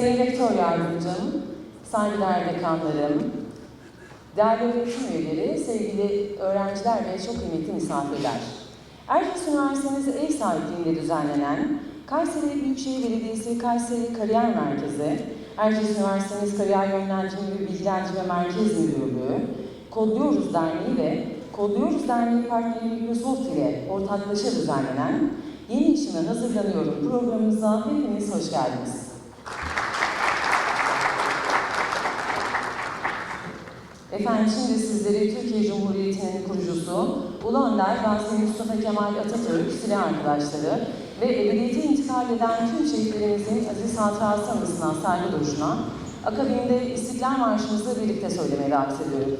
Sayın Rektör Yardımcım, saygıdeğer dekanlarım, değerli öğretim üyeleri, sevgili öğrenciler ve çok kıymetli misafirler. Erciyes Üniversitemiz ev sahipliğinde düzenlenen Kayseri Büyükşehir Belediyesi Kayseri Kariyer Merkezi, Erciyes Üniversitemiz Kariyer Yönlendirme ve Bilgilendirme Merkez Müdürlüğü, Kodluyoruz Derneği ve Kodluyoruz Derneği partneri Microsoft ile ortaklaşa düzenlenen Yeni İşime Hazırlanıyorum programımıza hepiniz hoş geldiniz. Efendim şimdi sizleri Türkiye Cumhuriyeti'nin kurucusu Ulu Önder Gazi Mustafa Kemal Atatürk, silah arkadaşları ve ebediyete intikal eden tüm şehitlerimizin aziz hatırası anısına saygı duruşuna akabinde İstiklal Marşımızı birlikte söylemeye davet ediyorum.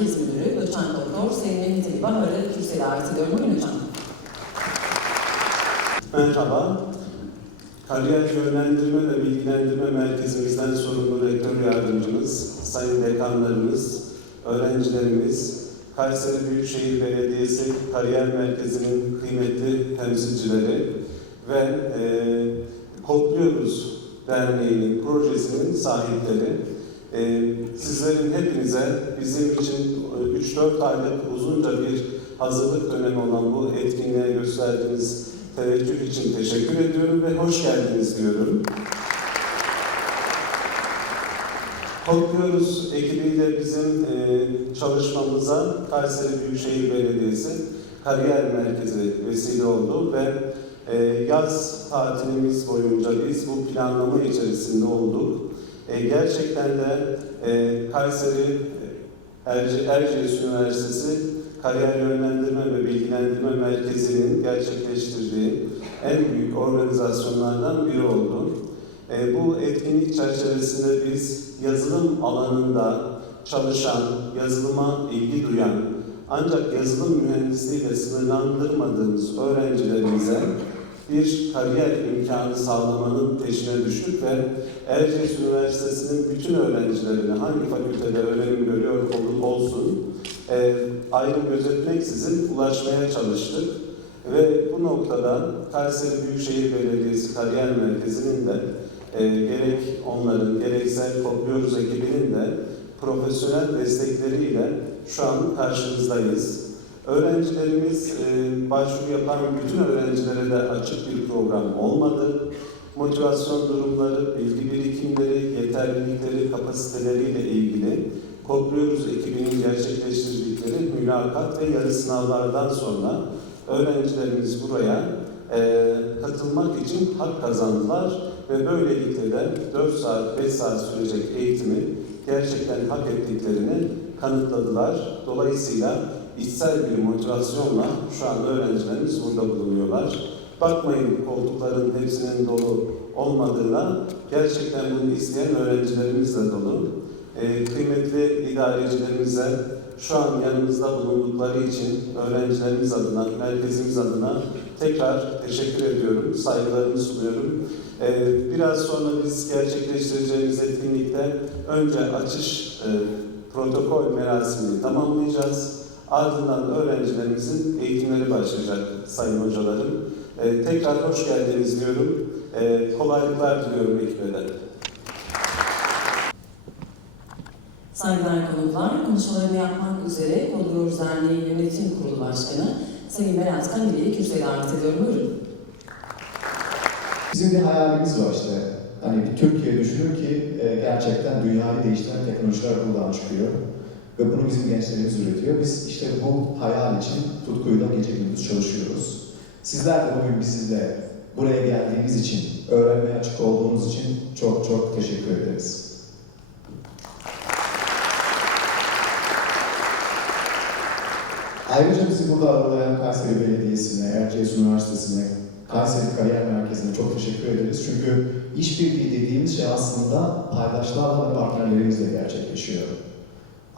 Merkez Müdürü Doçent Doktor Sayın Mehmet Ali Bahar'ı kürsüye davet ediyorum. Buyurun lütfen. Merhaba. Kariyer Yönlendirme ve Bilgilendirme Merkezimizden sorumlu rektör yardımcımız, sayın dekanlarımız, öğrencilerimiz, Kayseri Büyükşehir Belediyesi Kariyer Merkezi'nin kıymetli temsilcileri ve e, Kodluyoruz Derneği'nin projesinin sahipleri. E, sizlerin hepinize bizim için e, 3-4 aylık uzunca bir hazırlık dönemi olan bu etkinliğe gösterdiğiniz teveccüh için teşekkür ediyorum ve hoş geldiniz diyorum. Kodluyoruz ekibiyle bizim e, çalışmamıza Kayseri Büyükşehir Belediyesi Kariyer Merkezi vesile oldu ve e, yaz tatilimiz boyunca biz bu planlama içerisinde olduk. E, gerçekten de e, Kayseri Erce, Erciyes Üniversitesi Kariyer Yönlendirme ve Bilgilendirme Merkezi'nin gerçekleştirdiği en büyük organizasyonlardan biri oldu. E, bu etkinlik çerçevesinde biz yazılım alanında çalışan, yazılıma ilgi duyan, ancak yazılım mühendisliğiyle sınırlandırmadığımız öğrencilerimize bir kariyer imkanı sağlamanın peşine düştük ve Erciyes Üniversitesi'nin bütün öğrencilerine hangi fakültede öğrenim görüyor ol- olsun e, ayrım gözetmeksizin ulaşmaya çalıştık. Ve bu noktada Kayseri Büyükşehir Belediyesi Kariyer Merkezi'nin de e, gerek onların gerekse Kopluyoruz ekibinin de profesyonel destekleriyle şu an karşınızdayız. Öğrencilerimiz e, başvuru yapan bütün öğrencilere de açık bir program olmadı. Motivasyon durumları, bilgi birikimleri, yeterlilikleri, kapasiteleriyle ilgili Kodluyoruz ekibinin gerçekleştirdikleri mülakat ve yarı sınavlardan sonra öğrencilerimiz buraya e, katılmak için hak kazandılar ve böylelikle de 4 saat, 5 saat sürecek eğitimi gerçekten hak ettiklerini kanıtladılar. Dolayısıyla içsel bir motivasyonla şu an öğrencilerimiz burada bulunuyorlar. Bakmayın koltukların hepsinin dolu olmadığına, gerçekten bunu isteyen öğrencilerimiz de dolu. Ee, kıymetli idarecilerimize şu an yanımızda bulundukları için öğrencilerimiz adına, merkezimiz adına tekrar teşekkür ediyorum, saygılarımı sunuyorum. Ee, biraz sonra biz gerçekleştireceğimiz etkinlikte önce açış e, protokol merasimini tamamlayacağız. Ardından öğrencilerimizin eğitimleri başlayacak sayın hocalarım. Ee, tekrar hoş geldiniz diyorum. Ee, kolaylıklar diliyorum ekibe de. Saygıdeğer konuklar, konuşmalarını yapmak üzere Kodluyoruz Derneği Yönetim Kurulu Başkanı Sayın Berat Kandili'yi kürsüye davet ediyorum. Buyurun. Bizim bir hayalimiz var işte. Hani bir Türkiye düşünür ki e, gerçekten dünyayı değiştiren teknolojiler buradan çıkıyor. Ve bunu bizim gençlerimiz üretiyor. Biz işte bu hayal için tutkuyla gece gündüz çalışıyoruz. Sizler de bugün bizimle buraya geldiğiniz için, öğrenmeye açık olduğunuz için çok çok teşekkür ederiz. Ayrıca bizi burada ağırlayan Kayseri Belediyesi'ne, Erciyes Üniversitesi'ne, Kayseri Kariyer Merkezi'ne çok teşekkür ederiz. Çünkü işbirliği dediğimiz şey aslında paydaşlarla ve partnerlerimizle gerçekleşiyor.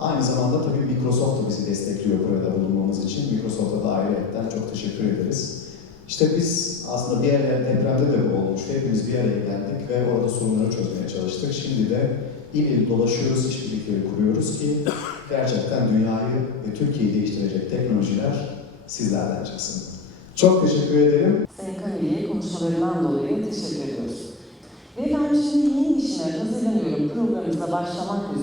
Aynı zamanda tabii Microsoft da bizi destekliyor burada bulunmamız için. Microsoft'a da ayrıyetten çok teşekkür ederiz. İşte biz aslında bir yerler depremde de bu olmuştu. Hepimiz bir araya geldik ve orada sorunları çözmeye çalıştık. Şimdi de il il dolaşıyoruz, işbirlikleri kuruyoruz ki gerçekten dünyayı ve Türkiye'yi değiştirecek teknolojiler sizlerden çıksın. Çok teşekkür ederim. Sayın Kamil'e konuşmalarından dolayı teşekkür ediyoruz. Ve efendim şimdi yeni işime hazırlanıyorum programımıza başlamak üzere.